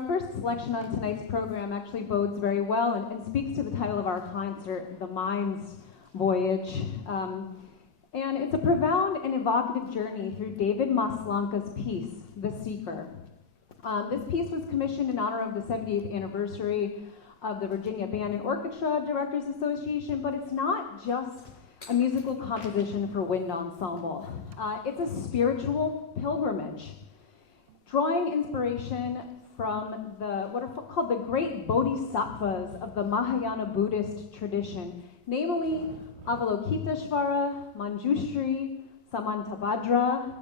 our first selection on tonight's program actually bodes very well and speaks to the title of our concert, The Mind's Voyage. And it's a profound and evocative journey through David Maslanka's piece, The Seeker. This piece was commissioned in honor of the 78th anniversary of the Virginia Band and Orchestra Directors Association, but it's not just a musical composition for wind ensemble. It's a spiritual pilgrimage, drawing inspiration from what are called the great bodhisattvas of the Mahayana Buddhist tradition, namely Avalokiteshvara, Manjushri, Samantabhadra,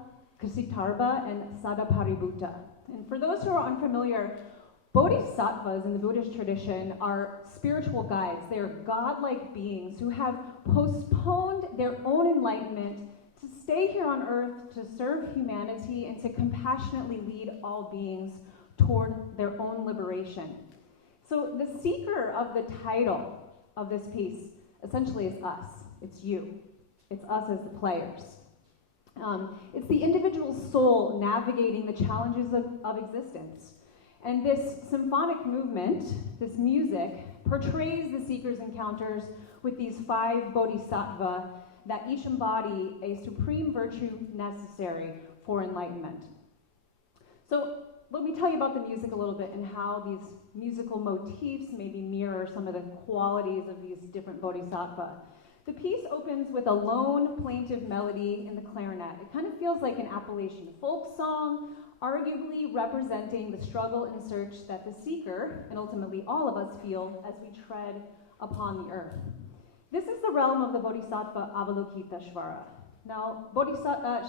Kshitarva, and Sadaparibhuta. And for those who are unfamiliar, bodhisattvas in the Buddhist tradition are spiritual guides. They are godlike beings who have postponed their own enlightenment to stay here on earth, to serve humanity, and to compassionately lead all beings toward their own liberation. So the seeker of the title of this piece essentially is us. It's you. It's us as the players. It's the individual soul navigating the challenges of existence. And this symphonic movement, this music, portrays the seeker's encounters with these 5 bodhisattva that each embody a supreme virtue necessary for enlightenment. So let me tell you about the music a little bit and how these musical motifs maybe mirror some of the qualities of these different bodhisattva. The piece opens with a lone plaintive melody in the clarinet. It kind of feels like an Appalachian folk song, arguably representing the struggle and search that the seeker, and ultimately all of us, feel as we tread upon the earth. This is the realm of the Bodhisattva Avalokiteshvara. Now,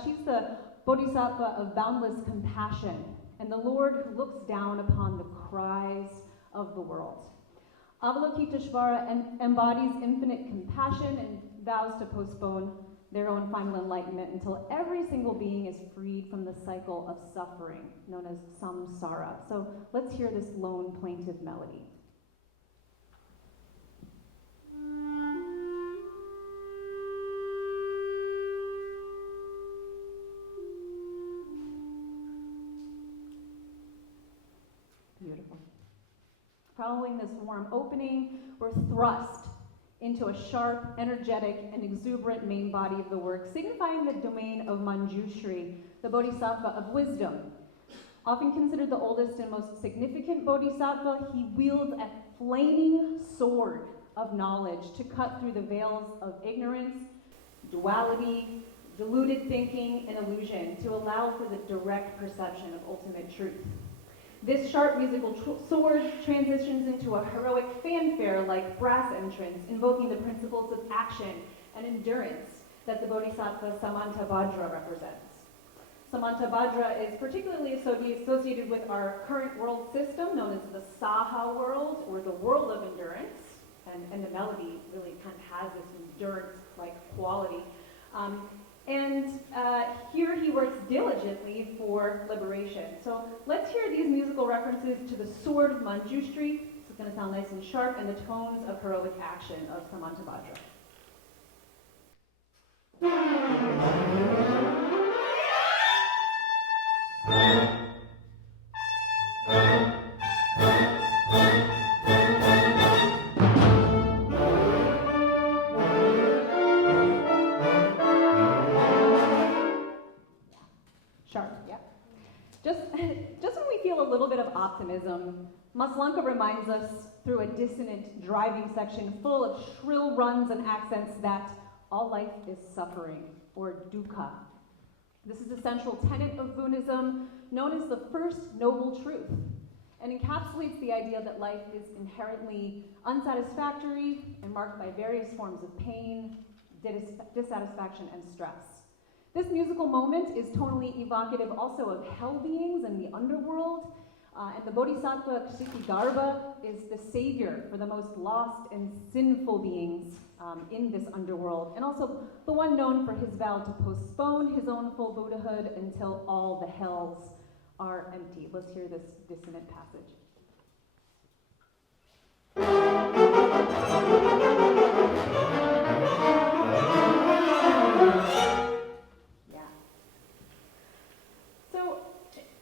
she's the Bodhisattva of boundless compassion, and the Lord who looks down upon the cries of the world. Avalokiteshvara embodies infinite compassion and vows to postpone their own final enlightenment until every single being is freed from the cycle of suffering, known as samsara. So let's hear this lone plaintive melody. Beautiful. Following this warm opening, we're thrust into a sharp, energetic, and exuberant main body of the work, signifying the domain of Manjushri, the bodhisattva of wisdom. Often considered the oldest and most significant bodhisattva, he wields a flaming sword of knowledge to cut through the veils of ignorance, duality, deluded thinking, and illusion to allow for the direct perception of ultimate truth. This sharp musical sword transitions into a heroic fanfare like brass entrance, invoking the principles of action and endurance that the Bodhisattva Samantabhadra represents. Samantabhadra is particularly associated with our current world system, known as the Saha world, or the world of endurance, and the melody really kind of has this endurance-like quality. Here he works diligently for liberation. So let's hear these musical references to the sword of Manjushri. This is going to sound nice and sharp, and the tones of heroic action of Samantabhadra. Optimism, Maslanka reminds us through a dissonant driving section full of shrill runs and accents that all life is suffering, or dukkha. This is a central tenet of Buddhism, known as the first noble truth, and encapsulates the idea that life is inherently unsatisfactory and marked by various forms of pain, dissatisfaction, and stress. This musical moment is tonally evocative also of hell beings and the underworld, and the Bodhisattva Kshitarva is the savior for the most lost and sinful beings in this underworld, and also the one known for his vow to postpone his own full Buddhahood until all the hells are empty. Let's hear this dissonant passage.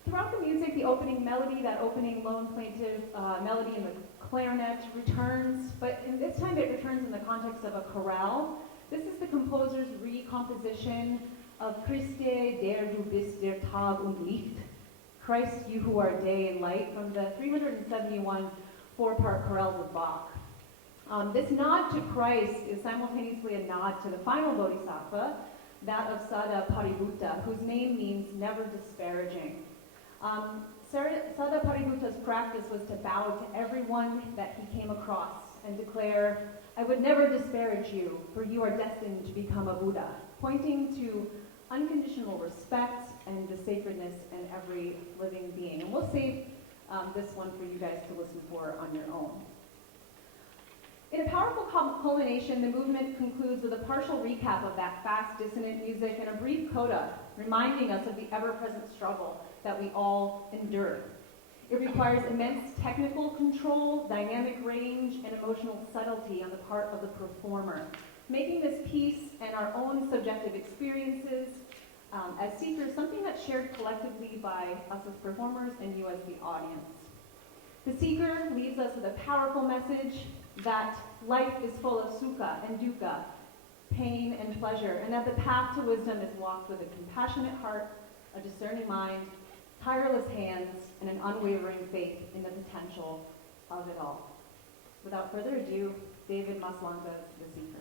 Throughout the music, the opening melody, that opening low well-known plaintive melody in the clarinet returns, but in this time it returns in the context of a chorale. This is the composer's recomposition of Christe, der du bist der Tag und Licht, Christ, you who are day and light, from the 371 four-part chorales of Bach. This nod to Christ is simultaneously a nod to the final bodhisattva, that of Sada Paributta, whose name means never disparaging. Sada Paributta's practice was to bow to everyone that he came across and declare, I would never disparage you, for you are destined to become a Buddha, pointing to unconditional respect and the sacredness in every living being. And we'll save this one for you guys to listen for on your own. In a powerful culmination, the movement concludes with a partial recap of that fast, dissonant music and a brief coda, reminding us of the ever-present struggle that we all endure. It requires immense technical control, dynamic range, and emotional subtlety on the part of the performer, making this piece and our own subjective experiences as seekers something that's shared collectively by us as performers and you as the audience. The seeker leaves us with a powerful message that life is full of sukha and dukkha, pain and pleasure, and that the path to wisdom is walked with a compassionate heart, a discerning mind, tireless hands, and an unwavering faith in the potential of it all. Without further ado, David Maslanga, the seeker.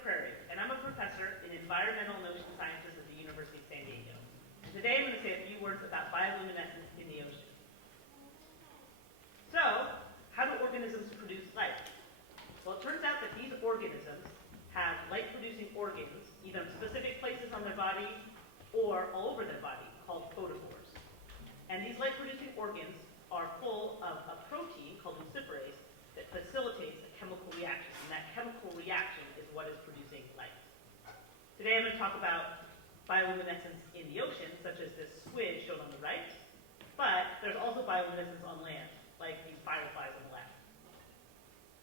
Prairie, and I'm a professor in environmental and ocean sciences at the University of San Diego. And today I'm going to say a few words about bioluminescence in the ocean. So, how do organisms produce light? Well, it turns out that these organisms have light-producing organs, either in specific places on their body or all over their body, called photophores. And these light-producing organs are full of a protein called luciferase that facilitates a chemical reaction, and that chemical reaction is what is producing light. Today I'm going to talk about bioluminescence in the ocean, such as this squid shown on the right, but there's also bioluminescence on land, like these fireflies on the left.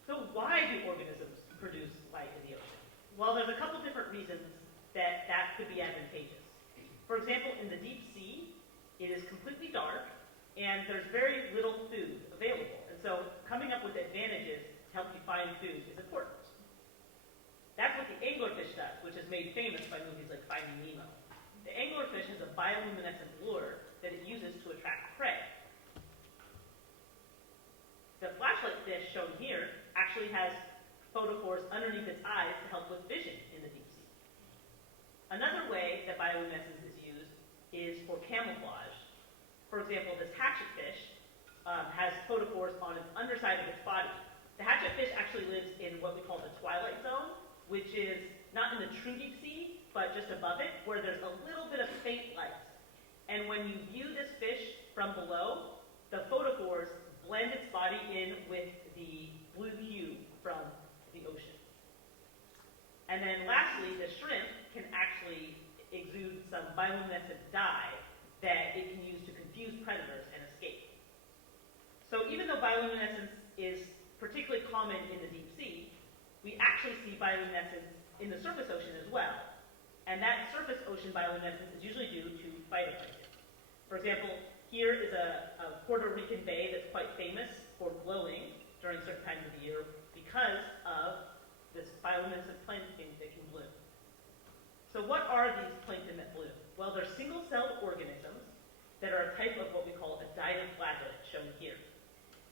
So why do organisms produce light in the ocean? Well, there's a couple different reasons that could be advantageous. For example, in the deep sea, it is completely dark, and there's very little food available. And so coming up with advantages to help you find food is important. That's what the anglerfish does, which is made famous by movies like Finding Nemo. The anglerfish has a bioluminescent lure that it uses to attract prey. The flashlight fish shown here actually has photophores underneath its eyes to help with vision in the deep sea. Another way that bioluminescence is used is for camouflage. For example, this hatchetfish has photophores on its underside of its body. The hatchetfish actually lives in what we call the twilight zone, which is not in the true deep sea, but just above it, where there's a little bit of faint light. And when you view this fish from below, the photophores blend its body in with the blue hue from the ocean. And then lastly, the shrimp can actually exude some bioluminescent dye that it can use to confuse predators and escape. So even though bioluminescence is particularly common in the deep sea, we actually see bioluminescence in the surface ocean as well. And that surface ocean bioluminescence is usually due to phytoplankton. For example, here is a Puerto Rican bay that's quite famous for glowing during certain times of the year because of this bioluminescent plankton that can bloom. So what are these plankton that bloom? Well, they're single-celled organisms that are a type of what we call a dinoflagellate, shown here.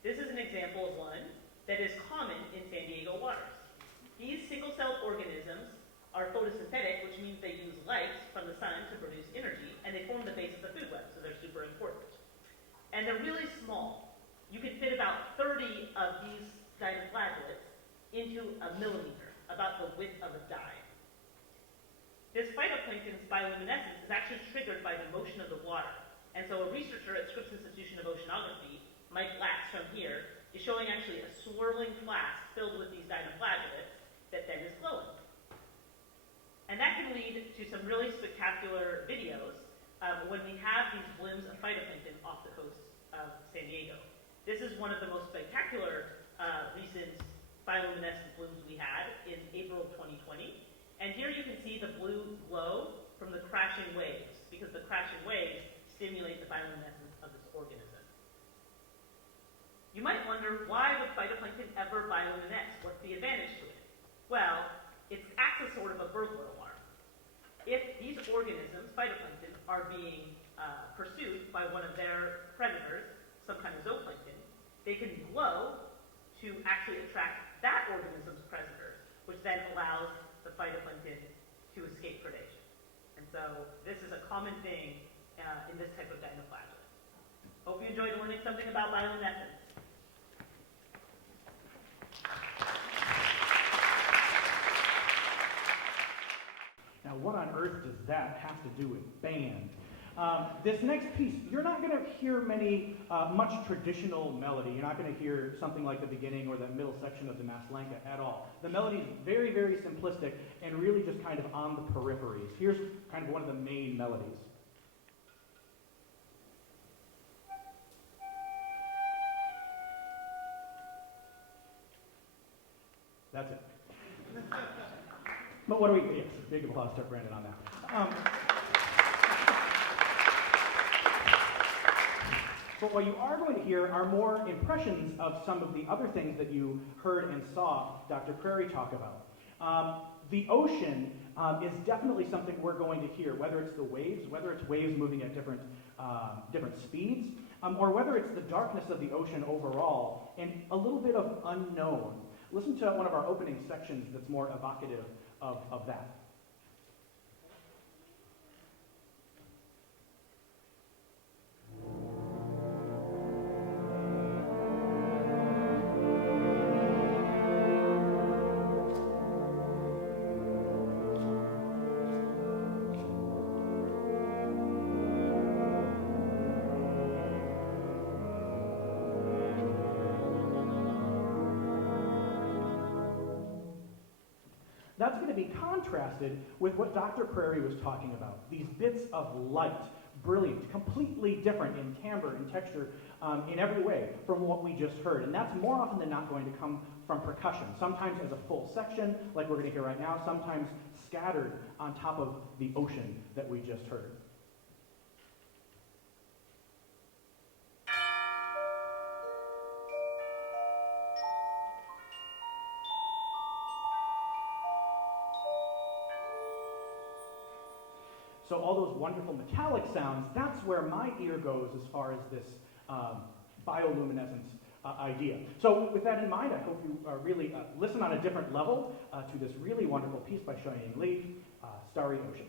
This is an example of one that is common in San Diego waters. These single-celled organisms are photosynthetic, which means they use light from the sun to produce energy, and they form the base of the food web, so they're super important. And they're really small. You can fit about 30 of these dinoflagellates into a millimeter, about the width of a dime. This phytoplankton's bioluminescence is actually triggered by the motion of the water. And so a researcher at Scripps Institution of Oceanography, Mike Latz, shown here, is showing actually a swirling flask filled with these dinoflagellates that then is glowing. And that can lead to some really spectacular videos when we have these blooms of phytoplankton off the coast of San Diego. This is one of the most spectacular recent bioluminescent blooms we had in April of 2020. And here you can see the blue glow from the crashing waves, because the crashing waves stimulate the bioluminescence of this organism. You might wonder, why would phytoplankton ever bioluminesce? What's the advantage to it? Well, it acts as sort of a burglar alarm. If these organisms, phytoplankton, are being pursued by one of their predators, some kind of zooplankton, they can glow to actually attract that organism's predators, which then allows the phytoplankton to escape predation. And so this is a common thing in this type of dinoflagellate. Hope you enjoyed learning something about bioluminescence. Now, what on earth does that have to do with band? This next piece, you're not going to hear much traditional melody. You're not going to hear something like the beginning or the middle section of the Maslenka at all. The melody is very, very simplistic and really just kind of on the peripheries. Here's kind of one of the main melodies. That's it. But what do we, yes, big applause to Brandon on that. But what you are going to hear are more impressions of some of the other things that you heard and saw Dr. Prairie talk about. The ocean is definitely something we're going to hear, whether it's the waves, whether it's waves moving at different speeds, or whether it's the darkness of the ocean overall, and a little bit of unknown. Listen to one of our opening sections that's more evocative of that. That's going to be contrasted with what Dr. Prairie was talking about. These bits of light, brilliant, completely different in timbre and texture in every way from what we just heard. And that's more often than not going to come from percussion, sometimes as a full section, like we're going to hear right now, sometimes scattered on top of the ocean that we just heard. So all those wonderful metallic sounds, that's where my ear goes as far as this bioluminescence idea. So with that in mind, I hope you really listen on a different level to this really wonderful piece by Xiaoying Li, Starry Ocean.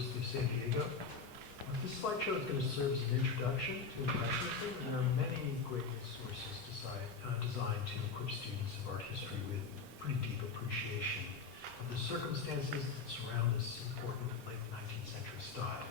University of San Diego. This slideshow is going to serve as an introduction to Impressionism, and there are many great resources designed to equip students of art history with pretty deep appreciation of the circumstances that surround this important late 19th century style.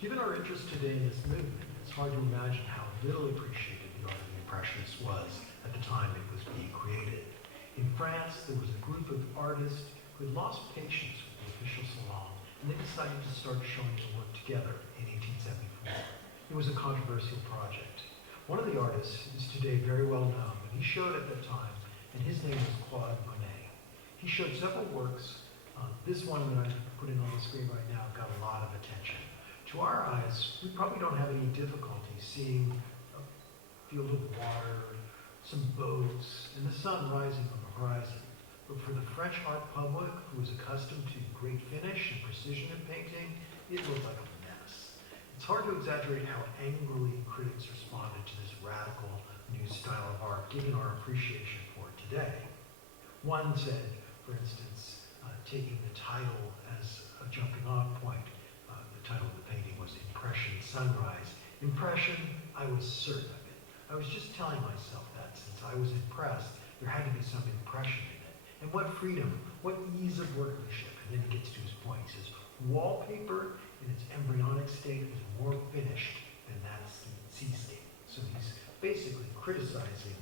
Given our interest today in this movement, it's hard to imagine how little appreciated the art of the Impressionists was at the time it was being created. In France, there was a group of artists who had lost patience with the official salon, and they decided to start showing their work together in 1874. It was a controversial project. One of the artists is today very well known, but he showed at that time, and his name was Claude Monet. He showed several works. This one that I put in on the screen right now got a lot of attention. To our eyes, we probably don't have any difficulty seeing a field of water, some boats, and the sun rising on the horizon. But for the French art public, who was accustomed to great finish and precision in painting, it looked like a mess. It's hard to exaggerate how angrily critics responded to this radical new style of art, given our appreciation for it today. One said, for instance, taking the title as a jumping off point, the title of the painting was Impression Sunrise. Impression, I was certain of it. I was just telling myself that since I was impressed, there had to be some impression in it. And what freedom, what ease of workmanship. And then he gets to his point. He says, wallpaper in its embryonic state is more finished than that sea state. So he's basically criticizing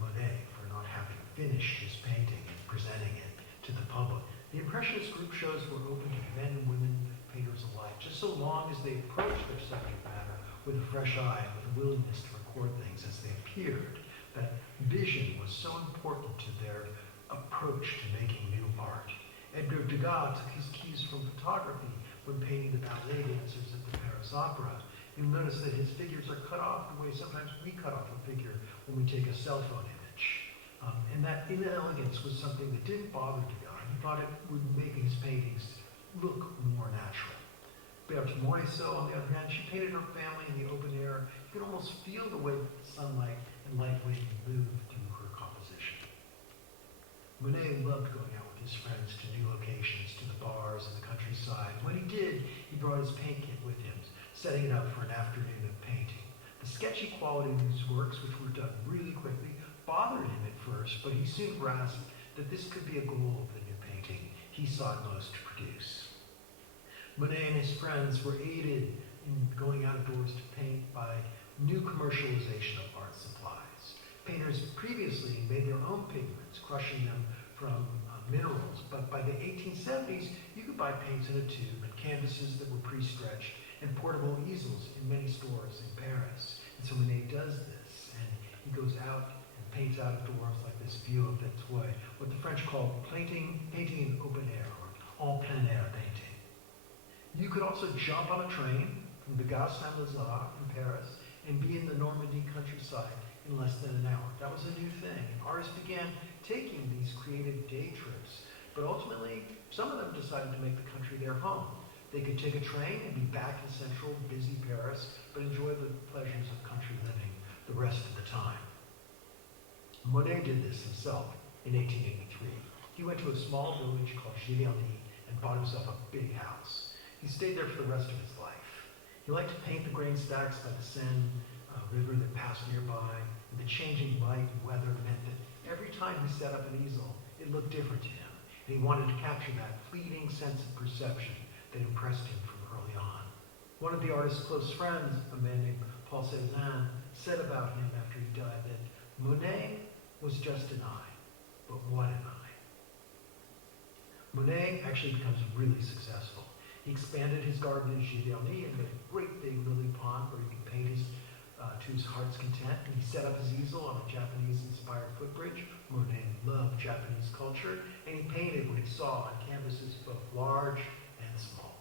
Monet for not having finished his painting and presenting it to the public. The Impressionist group shows were open to men and women painters alike, just so long as they approached their subject matter with a fresh eye and with a willingness to record things as they appeared. That vision was so important to their approach to making new art. Edgar Degas took his cues from photography when painting the ballet dancers at the Paris Opera. You'll notice that his figures are cut off the way sometimes we cut off a figure when we take a cell phone image. And that inelegance was something that didn't bother Degas. He thought it would make his paintings look more natural. Berthe Morisot, on the other hand, she painted her family in the open air. You could almost feel the way the sunlight and light wave moved through her composition. Monet loved going out with his friends to new locations, to the bars and the countryside. When he did, he brought his paint kit with him, setting it up for an afternoon of painting. The sketchy quality of these works, which were done really quickly, bothered him at first, but he soon grasped that this could be a goal of the new painting he sought most to produce. Monet and his friends were aided in going outdoors to paint by new commercialization of art supplies. Painters previously made their own pigments, crushing them from minerals, but by the 1870s, you could buy paints in a tube and canvases that were pre-stretched and portable easels in many stores in Paris. And so Monet does this, and he goes out and paints out of doors like this view of Victoire, what the French call painting in open air, or en plein air painting. You could also jump on a train from the Gare Saint-Lazare in Paris and be in the Normandy countryside in less than an hour. That was a new thing. And artists began taking these creative day trips, but ultimately, some of them decided to make the country their home. They could take a train and be back in central, busy Paris, but enjoy the pleasures of country living the rest of the time. Monet did this himself in 1883. He went to a small village called Giverny and bought himself a big house. He stayed there for the rest of his life. He liked to paint the grain stacks by the Seine River that passed nearby, and the changing light and weather meant that every time he set up an easel, it looked different to him, and he wanted to capture that fleeting sense of perception that impressed him from early on. One of the artist's close friends, a man named Paul Cézanne, said about him after he died that Monet was just an eye, but what an eye. Monet actually becomes really successful. He expanded his garden in Giverny and made a great big lily pond where he could paint to his heart's content. And he set up his easel on a Japanese-inspired footbridge. Monet loved Japanese culture, and he painted what he saw on canvases both large and small.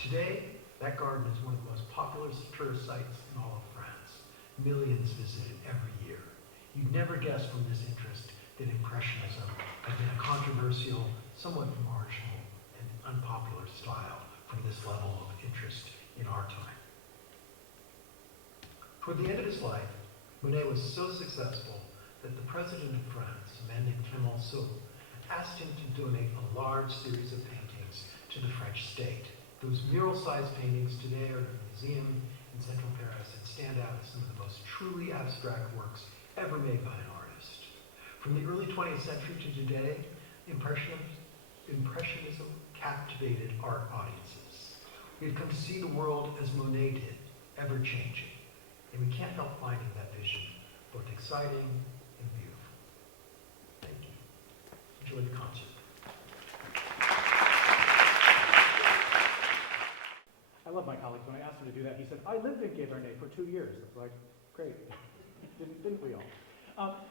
Today, that garden is one of the most popular tourist sites in all of France. Millions visit it every year. You'd never guess from this interest that Impressionism had been a controversial, somewhat marginal, and unpopular style from this level of interest in our time. Toward the end of his life, Monet was so successful that the president of France, a man named Clemenceau, asked him to donate a large series of paintings to to the French state. Those mural-sized paintings today are in a museum in central Paris and stand out as some of the most truly abstract works ever made by an artist. From the early 20th century to today, Impressionism captivated art audiences. We've come to see the world as Monet did, ever-changing, and we can't help finding that vision both exciting and beautiful. Thank you. Enjoy the concert. I love my colleagues. When I asked him to do that, he said, I lived in Quai Vernet for 2 years. It's like, great. didn't we all?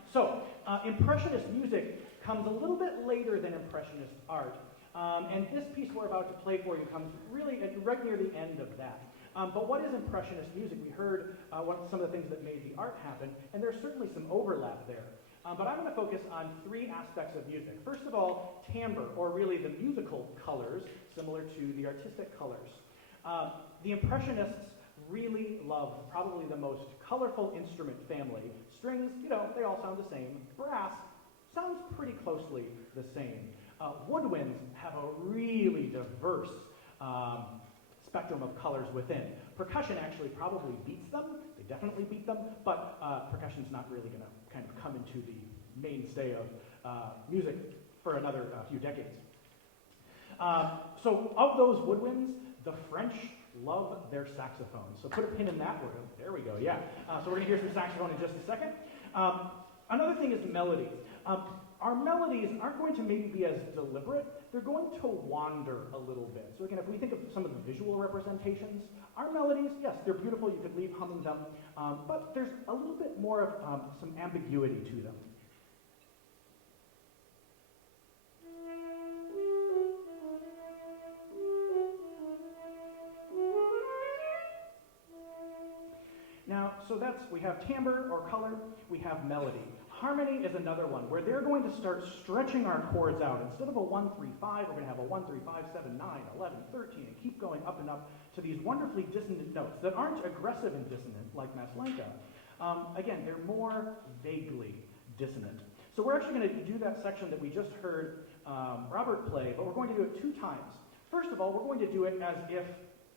Impressionist music comes a little bit later than Impressionist art. And this piece we're about to play for you comes really right near the end of that. But what is Impressionist music? We heard some of the things that made the art happen, and there's certainly some overlap there. But I'm going to focus on 3 aspects of music. First of all, timbre, or really the musical colors, similar to the artistic colors. The Impressionists really loved probably the most colorful instrument family. Strings, they all sound the same. Brass sounds pretty closely the same. Woodwinds have a really diverse spectrum of colors within. Percussion actually probably beats them. They definitely beat them, but percussion's not really going to kind of come into the mainstay of music for another few decades. So of those woodwinds, the French love their saxophones. So put a pin in that word. There we go, yeah. So we're going to hear some saxophone in just a second. Another thing is melody. Our melodies aren't going to maybe be as deliberate. They're going to wander a little bit. So again, if we think of some of the visual representations, our melodies, yes, they're beautiful. You could leave humming them. But there's a little bit more of some ambiguity to them. Now, so we have timbre or color, we have melody. Harmony is another one where they're going to start stretching our chords out. Instead of a 1, 3, 5, we're going to have a 1, 3, 5, 7, 9, 11, 13, and keep going up and up to these wonderfully dissonant notes that aren't aggressive and dissonant like Maslenka. Again, they're more vaguely dissonant. So we're actually going to do that section that we just heard Robert play, but we're going to do it 2 times. First of all, we're going to do it as if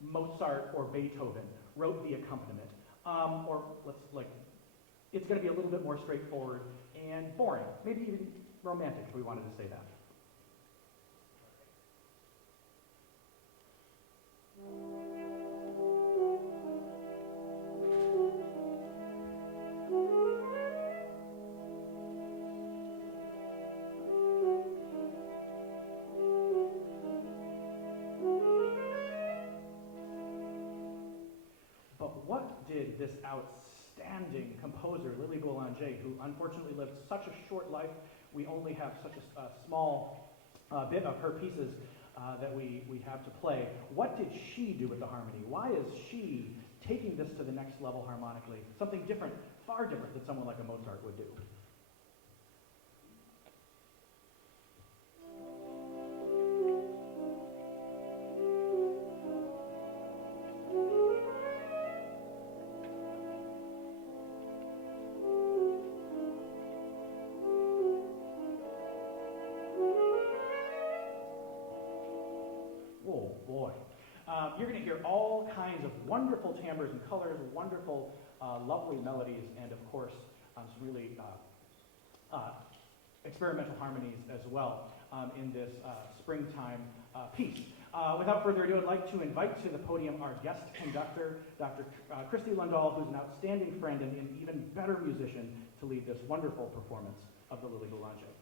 Mozart or Beethoven wrote the accompaniment. It's going to be a little bit more straightforward and boring, maybe even romantic if we wanted to say that. But what did this outstanding composer, Lily Boulanger, who unfortunately lived such a short life, we only have such a small bit of her pieces that we have to play. What did she do with the harmony? Why is she taking this to the next level harmonically? Something different, far different than someone like a Mozart would do. Oh boy. You're going to hear all kinds of wonderful timbres and colors, wonderful, lovely melodies, and of course, some really experimental harmonies as well in this springtime piece. Without further ado, I'd like to invite to the podium our guest conductor, Dr. Christine Lundahl, who's an outstanding friend and an even better musician, to lead this wonderful performance of the Lily Boulanger.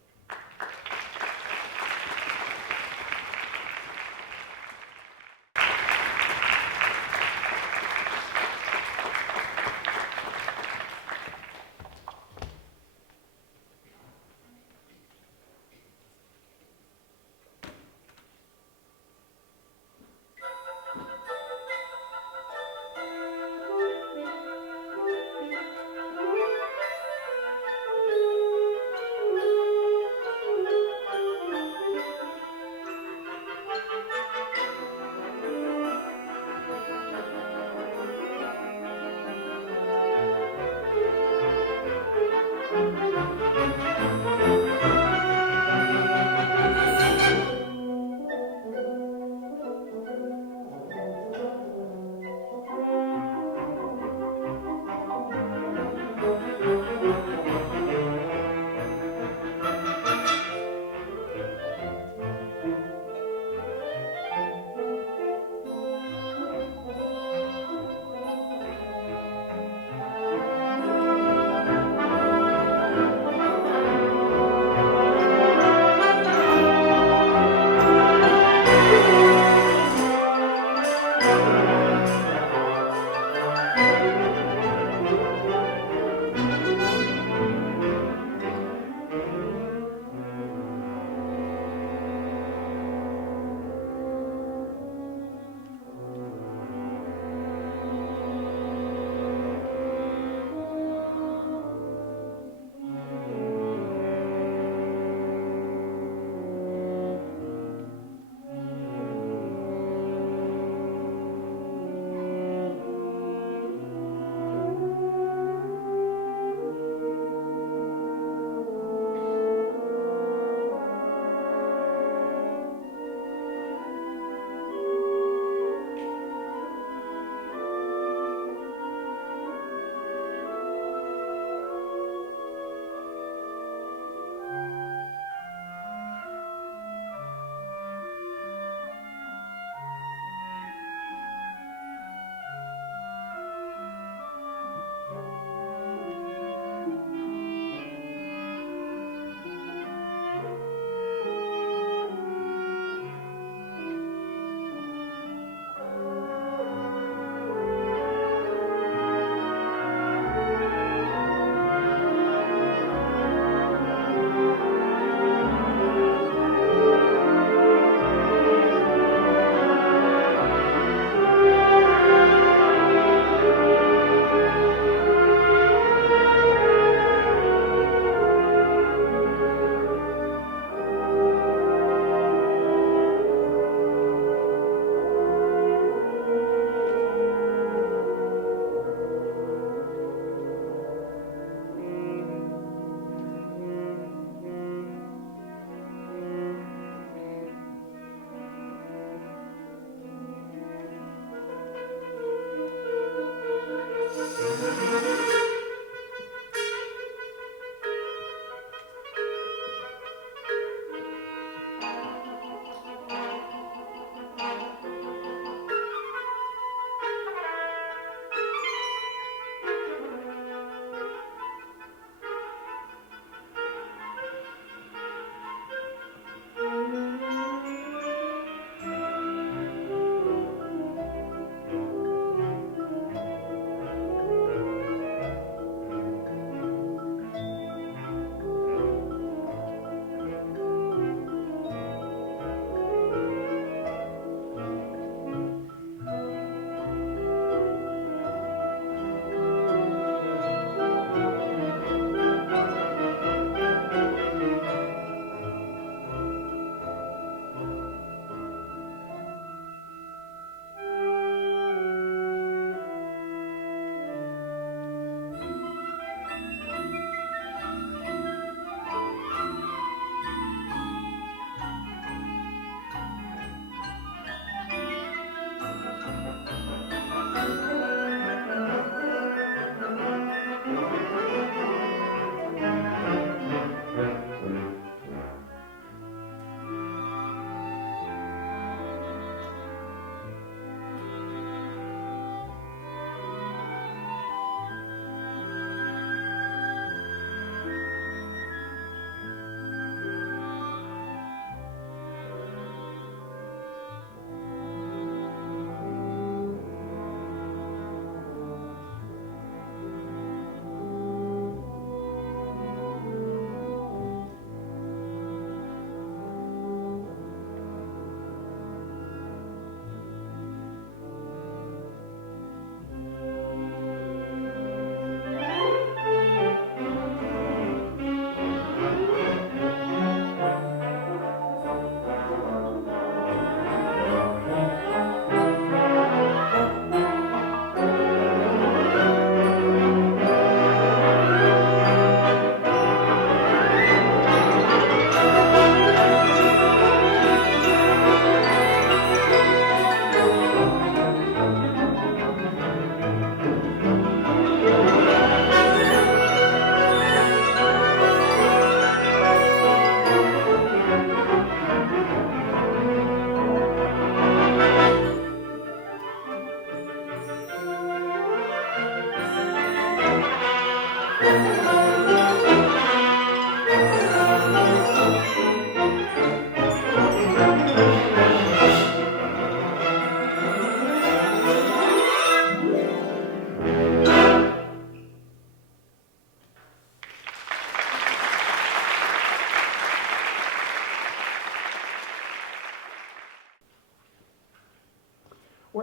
We're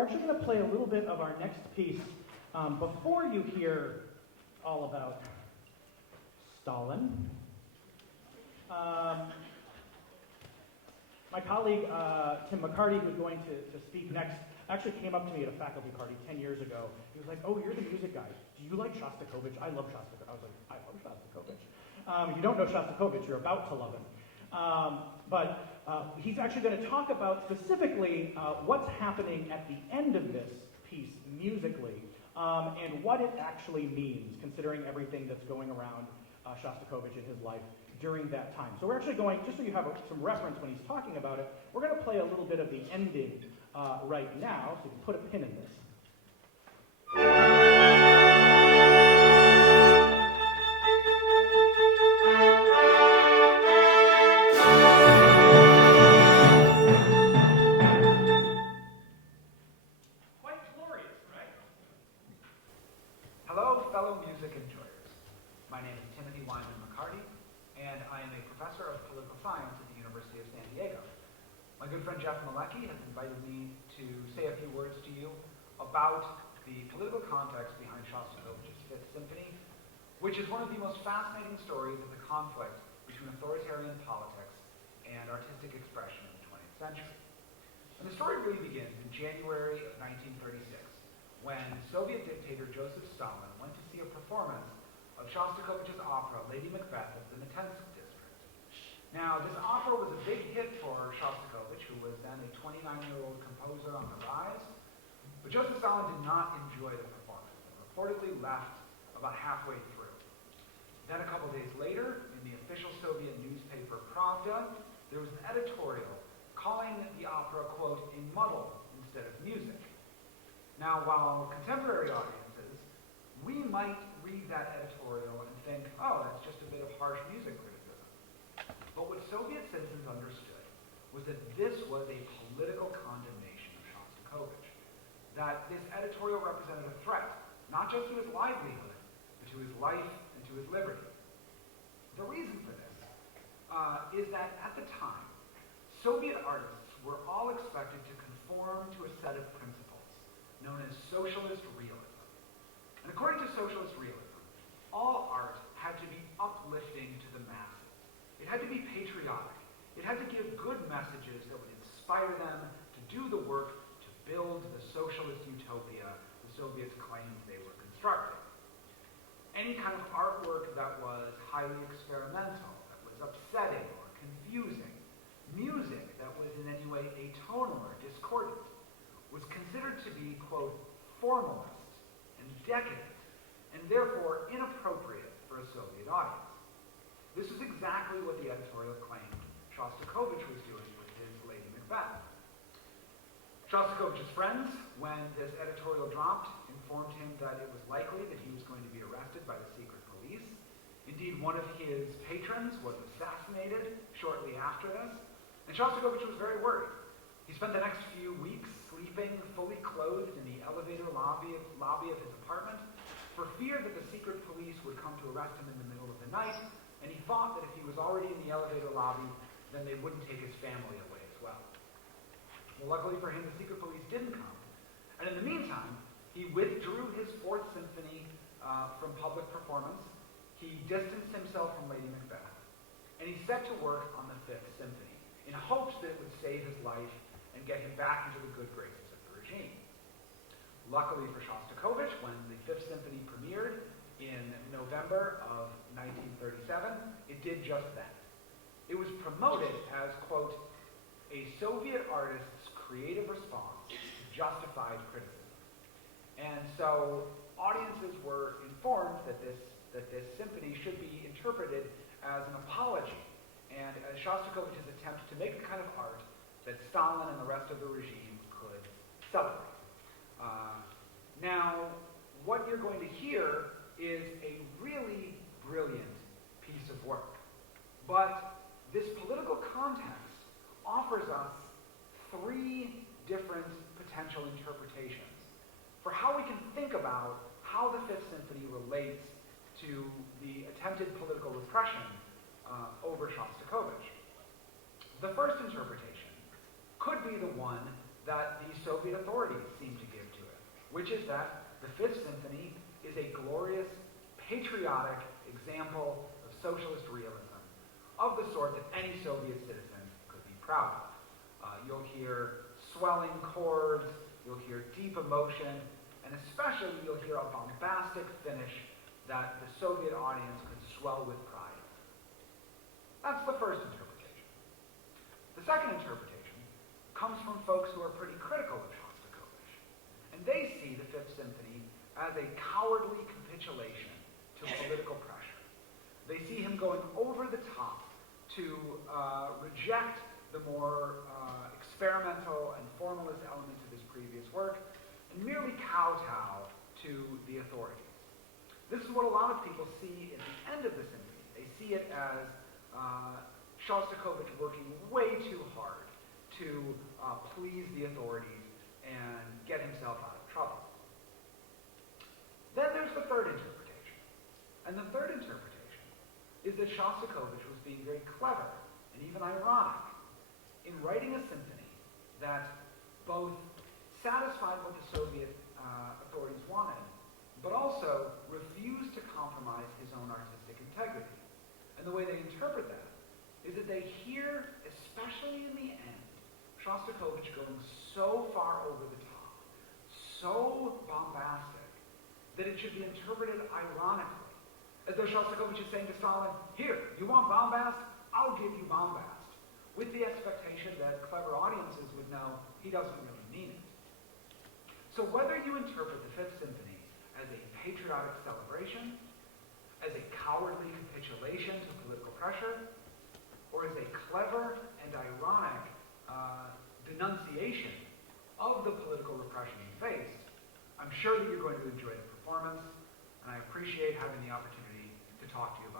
actually going to play a little bit of our next piece before you hear all about Stalin. My colleague, Tim McCarthy, who's going to speak next, actually came up to me at a faculty party 10 years ago. He was like, "Oh, you're the music guy. Do you like Shostakovich? I love Shostakovich." I was like, "I love Shostakovich." You don't know Shostakovich, you're about to love him. But he's actually going to talk about specifically what's happening at the end of this piece musically and what it actually means, considering everything that's going around Shostakovich in his life during that time. So we're actually going, just so you have some reference when he's talking about it, we're going to play a little bit of the ending right now, so you can put a pin in this. About the political context behind Shostakovich's Fifth Symphony, which is one of the most fascinating stories of the conflict between authoritarian politics and artistic expression in the 20th century. And the story really begins in January of 1936, when Soviet dictator Joseph Stalin went to see a performance of Shostakovich's opera, Lady Macbeth of the Matinsk district. Now, this opera was a big hit for Shostakovich, who was then a 29-year-old composer on the rise. But Joseph Stalin did not enjoy the performance and reportedly left about halfway through. Then a couple days later, in the official Soviet newspaper Pravda, there was an editorial calling the opera, quote, a muddle instead of music. Now, while contemporary audiences, we might read that editorial and think, oh, that's just a bit of harsh music criticism. But what Soviet citizens understood was that this was a political condemnation of Shostakovich. That this editorial represented a threat, not just to his livelihood, but to his life and to his liberty. The reason for this is that at the time, Soviet artists were all expected to conform to a set of principles known as socialist realism. And according to socialist realism, all art had to be uplifting to the masses. It had to be patriotic. It had to give good messages that would inspire them to do the work build the socialist utopia the Soviets claimed they were constructing. Any kind of artwork that was highly experimental, that was upsetting or confusing, music that was in any way atonal or discordant, was considered to be, quote, formalist and decadent, and therefore inappropriate for a Soviet audience. This is exactly what the editorial claimed Shostakovich was doing with his Lady Macbeth. Shostakovich's friends, when this editorial dropped, informed him that it was likely that he was going to be arrested by the secret police. Indeed, one of his patrons was assassinated shortly after this, and Shostakovich was very worried. He spent the next few weeks sleeping fully clothed in the elevator lobby of his apartment for fear that the secret police would come to arrest him in the middle of the night, and he thought that if he was already in the elevator lobby, then they wouldn't take his family away as well. Well, luckily for him, the secret police didn't come. And in the meantime, he withdrew his Fourth Symphony from public performance. He distanced himself from Lady Macbeth. And he set to work on the Fifth Symphony in hopes that it would save his life and get him back into the good graces of the regime. Luckily for Shostakovich, when the Fifth Symphony premiered in November of 1937, it did just that. It was promoted as, quote, a Soviet artist's creative response to justified criticism. And so audiences were informed that this symphony should be interpreted as an apology and as Shostakovich's attempt to make the kind of art that Stalin and the rest of the regime could celebrate. Now, what you're going to hear is a really brilliant piece of work. But this political context offers us three different potential interpretations for how we can think about how the Fifth Symphony relates to the attempted political repression over Shostakovich. The first interpretation could be the one that the Soviet authorities seem to give to it, which is that the Fifth Symphony is a glorious, patriotic example of socialist realism, of the sort that any Soviet citizen could be proud of. You'll hear swelling chords, you'll hear deep emotion, and especially you'll hear a bombastic finish that the Soviet audience could swell with pride. That's the first interpretation. The second interpretation comes from folks who are pretty critical of Shostakovich, and they see the Fifth Symphony as a cowardly capitulation to political pressure. They see him going over the top to reject the more experimental and formalist elements of his previous work and merely kowtow to the authorities. This is what a lot of people see at the end of the symphony. They see it as Shostakovich working way too hard to please the authorities and get himself out of trouble. Then there's the third interpretation. And the third interpretation is that Shostakovich was being very clever and even ironic in writing a symphony that both satisfied what the Soviet authorities wanted, but also refused to compromise his own artistic integrity. And the way they interpret that is that they hear, especially in the end, Shostakovich going so far over the top, so bombastic, that it should be interpreted ironically, as though Shostakovich is saying to Stalin, here, you want bombast? I'll give you bombast, with the expectation that clever audiences would know he doesn't really mean it. So whether you interpret the Fifth Symphony as a patriotic celebration, as a cowardly capitulation to political pressure, or as a clever and ironic denunciation of the political repression he faced, I'm sure that you're going to enjoy the performance, and I appreciate having the opportunity to talk to you